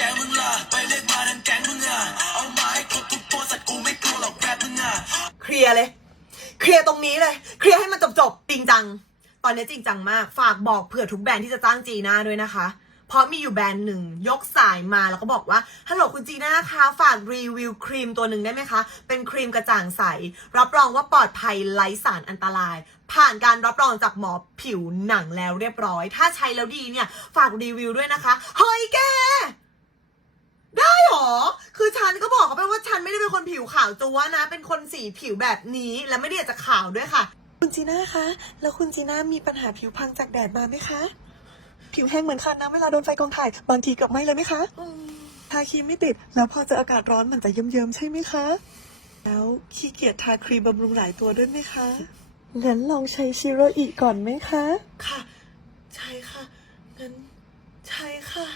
แก๊งมึงล่ะไปเรียกมาทั้งแก๊งมึงอะเอามาให้ครบทุกตัวสัตว์กูไม่กลัวหรอกแรปมึงอะเคลียร์เลย เคลียร์ตรงนี้เลย เคลียร์ให้มันจบจบจริงจัง ตอนนี้จริงจังมาก ฝากบอกเผื่อทุกแบรนด์ที่จะจ้างจีน่าด้วยนะคะ เพราะมีอยู่แบรนด์หนึ่งยกสายมาแล้วก็บอกว่าฮัลโหลคุณจีน่าคะฝากรีวิวครีมตัวหนึ่งได้ไหมคะ เป็นครีมกระจ่างใส รับรองว่าปลอดภัยไร้สารอันตรายผ่านการรับรองจากหมอผิวหนังแล้วเรียบร้อย ถ้าใช้แล้วดีเนี่ย ฝากรีวิวด้วยนะคะ เฮ้ยแก อ คือฉันก็บอกเขาไปว่าฉันไม่ได้เป็นคนผิวขาวจัวนะ เป็นคนสีผิวแบบนี้และไม่ได้อยากจะขาวด้วยค่ะ คุณจีน่าคะ แล้วคุณจีน่ามีปัญหาผิวพังจากแดดมาไหมคะ ผิวแห้งเหมือนคันน้ำเวลาโดนไฟกองถ่ายบางทีเกับไหม้เลยไหมคะทาครีมไม่ติด แล้วพอเจออากาศร้อนมันจะเยิ้มๆใช่ไหมคะ แล้วขี้เกียจทาครีมบำรุงหลายตัวด้วยไหมคะงั้นลองใช้ชิโรอีก่อนไหมคะ ค่ะ ใช่ค่ะ งั้น ใช่ค่ะ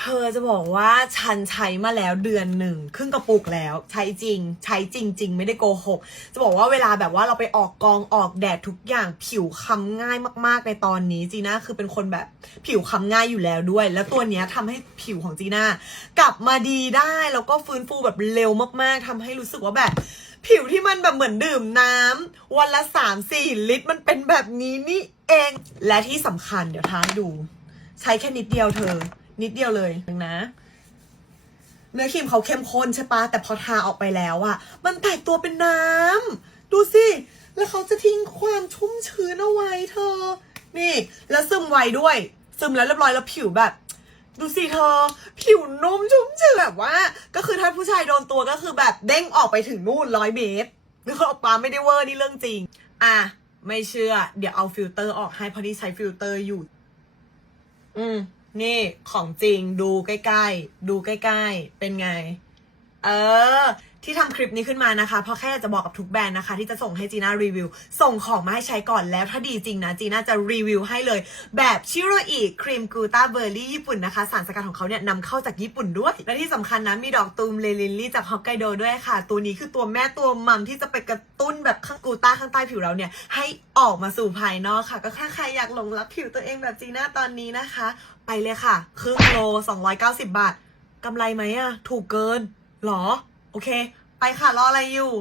เธอจะบอกว่าฉันใช้มาแล้วเดือนหนึ่งครึ่งกระปุกแล้ว ใช้จริง ใช้จริงๆไม่ได้โกหก จะบอกว่าเวลาแบบว่าเราไปออกกองออกแดดทุกอย่างผิวค้ำง่ายมาก ๆ ในตอนนี้จีน่าคือเป็นคนแบบผิวค้ำง่ายอยู่แล้วด้วย แล้วตัวเนี้ยทำให้ผิวของจีน่ากลับมาดีได้แล้วก็ฟื้นฟูแบบเร็วมากๆทำให้รู้สึกว่าแบบผิวที่มันแบบเหมือนดื่มน้ำวันละสามสี่ลิตร มันเป็นแบบนี้นี่เอง และที่สำคัญเดี๋ยวท้าให้ดู ใช้แค่นิดเดียวเธอ นิดเดียวเลยนะ เนื้อครีมเขาเข้มข้นใช่ปะแต่พอทาออกไปแล้วอะมันแตกตัวเป็นน้ำดูสิ แล้วเขาจะทิ้งความชุ่มชื้นเอาไว้เธอ นี่ แล้วซึมไวด้วย ซึมแล้วเรียบร้อยแล้วผิวแบบดูสิเธอ ผิวนุ่มชุ่มชื้นแบบว่า ก็คือถ้าผู้ชายโดนตัวก็คือแบบเด้งออกไปถึงนู่นร้อยเมตรนึกออกปาไม่ได้เวอร์นี่เรื่องจริง อะ ไม่เชื่อ เดี๋ยวเอาฟิลเตอร์ออกให้เพราะที่ใช้ฟิลเตอร์อยู่ อืม นี่ของจริงดูใกล้ๆ ดูใกล้ๆ เป็นไง เออ ที่ทำคลิปนี้ขึ้นมานะคะ เพราะแค่อยากจะบอกกับทุกแบรนด์นะคะ ที่จะส่งให้จีน่ารีวิว ส่งของมาให้ใช้ก่อนแล้วถ้าดีจริงนะจีน่าจะรีวิวให้เลย แบบชิโรอิครีมกูต้าเบอร์รี่ญี่ปุ่นนะคะ สารสกัดของเขาเนี่ยนำเข้าจากญี่ปุ่นด้วย และที่สำคัญนะ มีดอกตูมเลลินลี่จากฮอกไกโดด้วยค่ะ ตัวนี้คือตัวแม่ตัวมัมที่จะไปกระตุ้นแบบข้างกูต้าข้างใต้ผิวเราเนี่ยให้ออกมาสู่ภายนอกค่ะ ก็แค่ใครอยากหลงรักผิวตัวเองแบบจีน่าตอนนี้นะคะ ไปเลยค่ะครึ่งโล290 บาทกำไรไหมอะถูกเกิน หรอ โอเค ไปค่ะ รออะไรอยู่